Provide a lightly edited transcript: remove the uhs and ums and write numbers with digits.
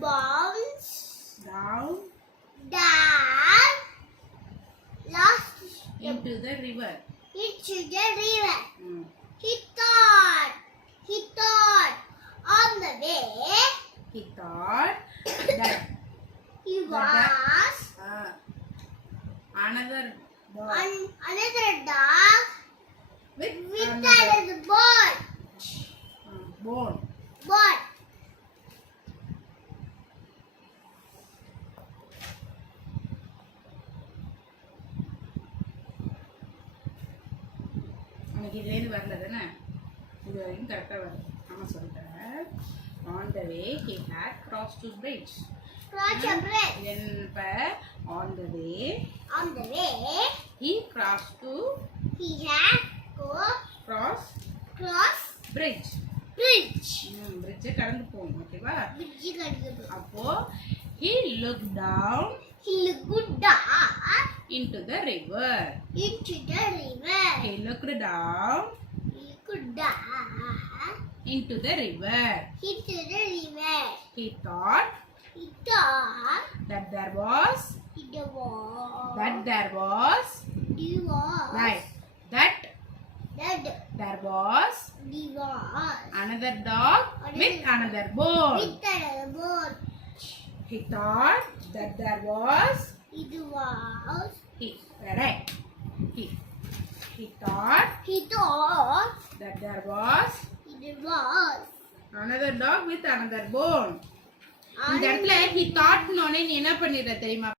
bounced down last into the river. Into the river. Mm. He thought on the way He thought that he was another dog another dog with another bone. bone. உனக்கு இதுலேருந்து வரல தானே, இது வரைக்கும் கரெக்டாக வரும். அம்மா சொல்லிட்டேன். On the way he had crossed two bridge. Cross a bridge. இப்போ on the way he crossed to had to cross cross bridge. bridge. bridge கடந்து போகும். ஓகேவா? Bridge கடந்து. அப்போ he looked down into the river. He looked down into the river. He thought that there was right, that there was another dog with another bone. He thought that there was correct. He thought that there was another dog with another bone. இந்த இடத்துல he thought னோனே நீ என்ன பண்ணிடுற தெரியுமா?